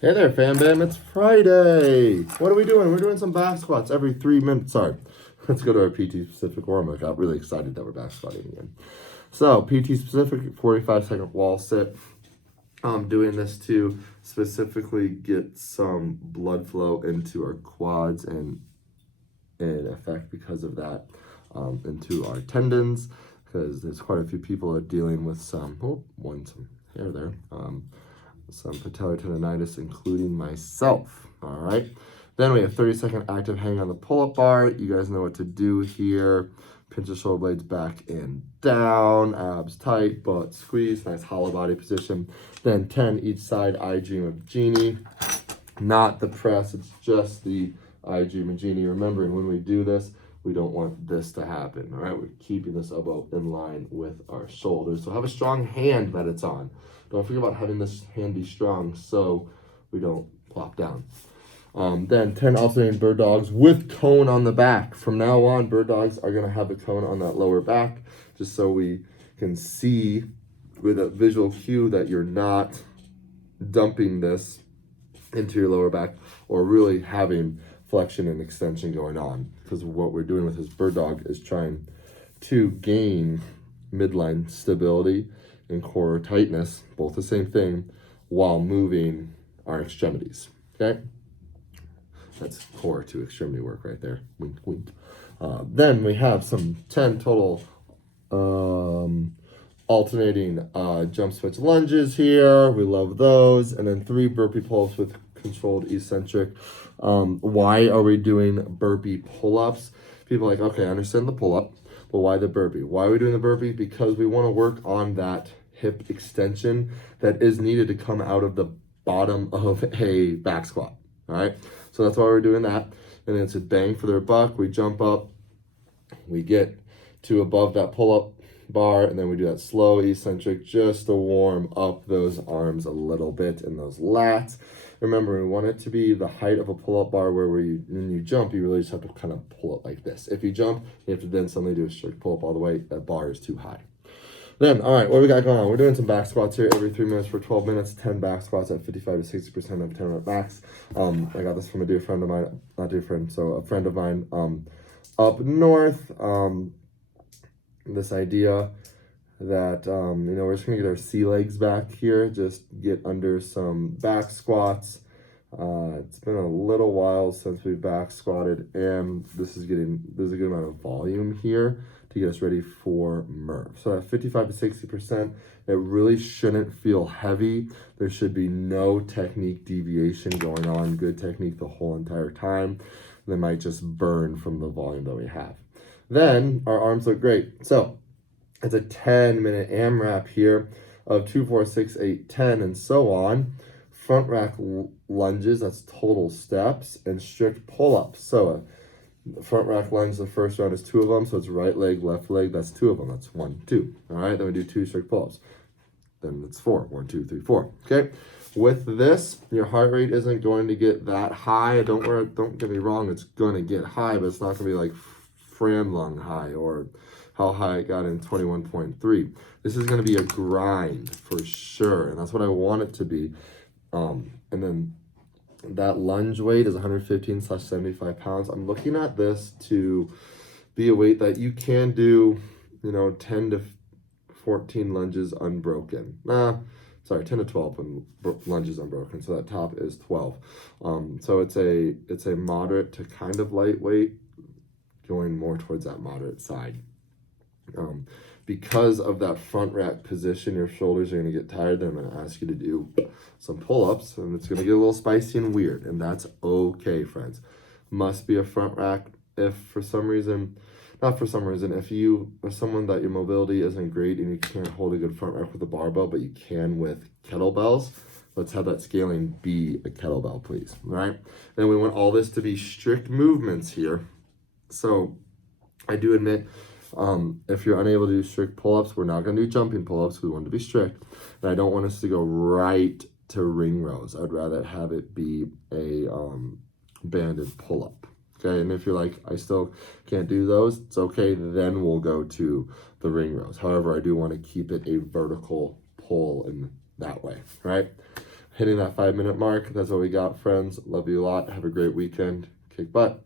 Hey there, fam bam, it's Friday. What are we doing? We're doing some back squats every 3 minutes. Sorry, let's go to our PT specific warm. I got really excited that we're back squatting again. So, PT specific 45-second wall sit. I'm doing this to specifically get some blood flow into our quads and in effect because of that into our tendons, because there's quite a few people that are dealing with some hair there, some patellar tendonitis, including myself. All right, then we have 30-second active hang on the pull-up bar. You guys know what to do here. Pinch the shoulder blades back and down, abs tight, butt squeeze, nice hollow body position. Then 10 each side, I dream of Genie. Not the press, it's just the I dream of Genie. Remembering when we do this, we don't want this to happen, all right? We're keeping this elbow in line with our shoulders. So have a strong hand that it's on. Don't forget about having this hand be strong so we don't plop down. Then 10 alternating bird dogs with cone on the back. From now on, bird dogs are gonna have the cone on that lower back, just so we can see with a visual cue that you're not dumping this into your lower back or really having flexion and extension going on. Because what we're doing with this bird dog is trying to gain midline stability and core tightness, both the same thing, while moving our extremities, okay? That's core to extremity work right there. Wink, wink. Then we have some 10 total alternating jump switch lunges here. We love those. And then 3 burpee pull-ups with controlled eccentric. Why are we doing burpee pull-ups? People are like, okay, I understand the pull-up, but why the burpee? Why are we doing the burpee? Because we want to work on that hip extension that is needed to come out of the bottom of a back squat. All right, so that's why we're doing that. And then it's a bang for their buck. We jump up, we get to above that pull-up bar, and then we do that slow eccentric just to warm up those arms a little bit and those lats. Remember, we want it to be the height of a pull-up bar where when you jump, you really just have to kind of pull it like this. If you jump, you have to then suddenly do a strict pull-up all the way. That bar is too high. Then, all right, what we got going on? We're doing some back squats here every 3 minutes for 12 minutes, 10 back squats at 55 to 60% of 10 rep max. I got this from a dear friend of mine, not dear friend, so a friend of mine up north. This idea that, we're just gonna get our sea legs back here, just get under some back squats. It's been a little while since we've back squatted, and there's a good amount of volume here to get us ready for MERV. So at 55 to 60%, it really shouldn't feel heavy. There should be no technique deviation going on, good technique the whole entire time. They might just burn from the volume that we have. Then our arms look great. So it's a 10-minute AMRAP here of 2, 4, 6, 8, 10, and so on. Front rack lunges, that's total steps, and strict pull-ups. So front rack lunge, the first round is 2 of them, so it's right leg, left leg, that's 2 of them, that's 1, 2. All right, then we do 2 strict pull-ups. Then it's 4, 1, 2, 3, 4. Okay, with this, your heart rate isn't going to get that high. Don't get me wrong, it's going to get high, but it's not going to be like Fran lung high or how high it got in 21.3. This is going to be a grind for sure, and that's what I want it to be. And then that lunge weight is 115/75 pounds. I'm looking at this to be a weight that you can do, 10 to 14 lunges unbroken. 10 to 12 lunges unbroken. So that top is 12. So it's a moderate to kind of lightweight, going more towards that moderate side. Because of that front rack position, your shoulders are going to get tired. Then I'm going to ask you to do some pull-ups, and it's going to get a little spicy and weird, and that's okay, friends. Must be a front rack. If for some reason, if you are someone that your mobility isn't great and you can't hold a good front rack with a barbell, but you can with kettlebells, let's have that scaling be a kettlebell, please. All right? Then we want all this to be strict movements here. So I do admit, if you're unable to do strict pull-ups, we're not going to do jumping pull-ups. We want to be strict. And I don't want us to go right to ring rows. I'd rather have it be a banded pull-up. Okay, and if you're like, I still can't do those, it's okay. Then we'll go to the ring rows. However, I do want to keep it a vertical pull in that way, right? hitting that 5-minute mark. That's what we got, friends. Love you a lot. Have a great weekend. Kick butt.